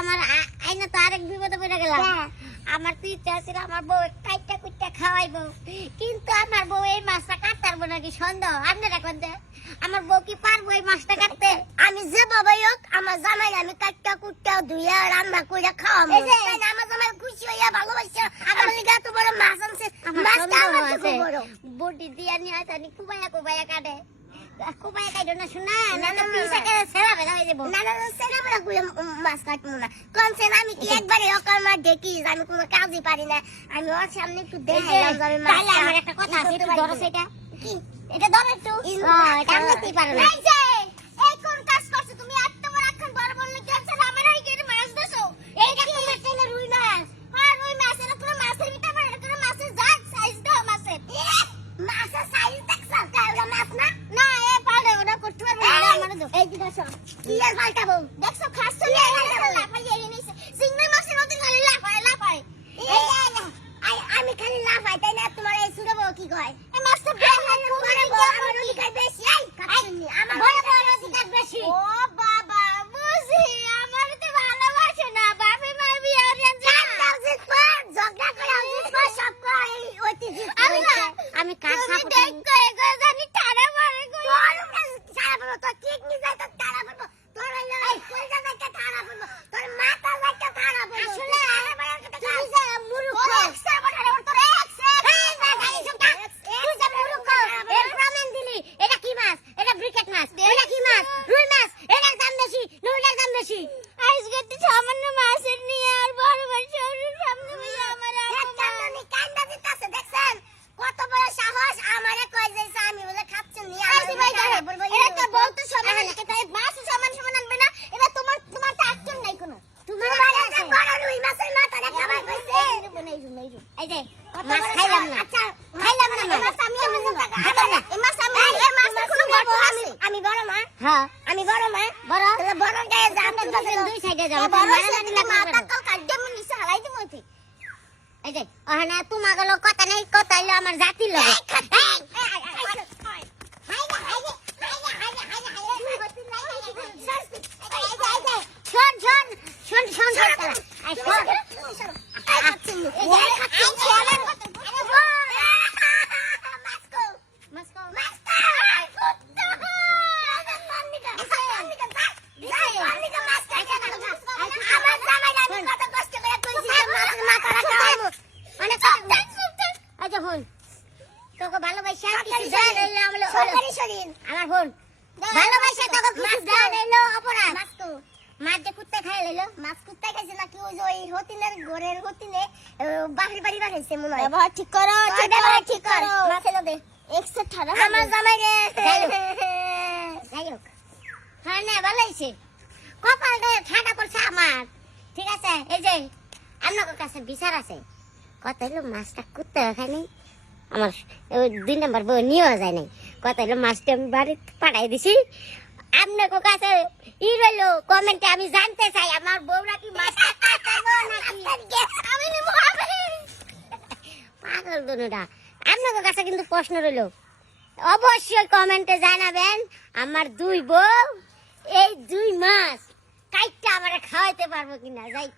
আমার তো বিপদে পড়ে। আমার ইচ্ছা ছিল আমার বউ কাইটা কুইটা খাওয়াইবো কিন্তু আমার বউ এই মাছটা কাটতে পারব নাকি সন্দেহ আপনারা কোন আমার বউ কি পারব এই মাছটা কাটতে যে বাবাই হোক আমার জামাই আমি কাটটা কুটটা ধুইয়া রান্না করে না, আমার জামাই খুশি হইয়া ভালোবাসে। আমার লিগে এত বড় মাছ আনছে। মাছটা আমার আছে বড় বটি দিয়া নিয়ে আসনি কুবায়া কুবায়া কাটে। কুবায়া কাটে না শোনা না না, পিসা না। সেরা বেলা হয়ে যাব। না না না সেনা বড় মাছ কাটবো না। কোন সেনা আমি কি একবারে আমি কোনো কাজই পারি না। আমি ওর সামনে একটু আমি মাছ আমার কথা আছে একটু ধরো সেটা কি? এটা ধরো একটু? এটা আমি নিতেই পারো না এই যে, এই কোন কাজ করছ তুমি এত বড় এখন বড় বললে কি আছে আমার এই গেটে মাছ দেছো এইটা তোমার ছেলে রুই মাছ আর রুই মাছ এটা পুরো মাছের ভিতরে পড়ে এটা পুরো মাছের জাত সাইজ দাও মাছের মাছের সাইজ দেখছ এটা মাছ না না এ পারে ওটা করতে পারবে না আমার দাও এই যে দেখো কি আর পাল্টাবো। দেখছ খাস চলে লাফাই এনে নিছে চিংড়ি মাছের মতো খালি লাফায় লাফায়। আই- আমি খালি লাফাই তাই না? তোমার এই সুরবো কি কয়? এই মাছটা না আমার অধিকার বেশি। আমার অধিকার বেশি। ও বাবা বুঝি আমার তো ভালোবাসে না। বাপে মা বিয়ে উচিত ঝগড়া করা উচিত সব কর। ঐতিহ্য আমি দেখো এগো জানি তারা মারে সারা বলো তো যাই তো তারা বলব তোর হইল এই কলজা যাইতে তারা বলব তোর মাথা যাইতে তারা বলব আসলে তুমি যে মূর্খ এক্সট্রা বড় ওর তোর এক্সট্রা এই না গালি শুনতা তুই যে মূর্খ এর প্রমাণ দিলি এটা কি মাছ এটা ব্রিকেট মাছ এটা কি মাছ রুই মাছ এটার দাম বেশি রুইটার দাম বেশি আজকে তো সামান্য মাছের নিয়ে আর বড় বড় শরীর সামনে বসে আমার একটা নি কান্দা দিতাছে দেখছেন কত বড় সাহস আমারে কই যাইছে আমি বলে খাচ্ছেন নি আমি ভাই দাঁড়া বলব এটা তো বলতে সমান এটা মাছ সমান সমান আনবে না এটা তোমার তোমার তো আক্কেল নাই কোনো তোমার তোমার আছে। একটা বড় রুই মাছের মাথা দেখা ভাই কইছে এই যে মাছ খাইলাম। না আচ্ছা খাইলাম না মাছ আমি আমার জাতির লগে শোন শোন শোন শোন শোন আই শোন মাস্কো অনেক কথা এই যে হন তোকে ভালোবাসা কিছু দেয় রইল আমলো সরকারি আমার হন ভালোবাসা তোকে কিছু দেয় রইল অপরাধ। মাছ যে কুত্তে খাই লইলো মাছ কুত্তা খাইছে নাকি ওই যে ওই হতিনের ঘরের হতিনে বাহির বাড়ি বাড়াইছে মনে হয়। ব্যবহার ঠিক করো তোর ব্যবহার ঠিক কর। দে একশো ঠাড়া আমার জামাই রে। যাই যাই হোক। হ্যাঁ না ভালো হয়েছে। কপালটা ঠান্ডা করছে আমার। ঠিক আছে এই যে আপনার কাছে বিচার আছে। কত হলো মাছটা করতে ওখানে? আমার দুই নম্বর বউ নিয়েও যায় নাই। কত হলো মাছটা আমি বাড়িতে পাঠাই দিছি। আপনার কাছে ই রইল কমেন্টে আমি জানতে চাই আমার বউরা কি মাছটা পাগল দুনুরা আপনার কাছে কিন্তু প্রশ্ন রইল। অবশ্যই কমেন্টে জানাবেন আমার দুই বউ এই দুই মাস কাইটটা আমার খাওয়াইতে পারব কিনা? যাই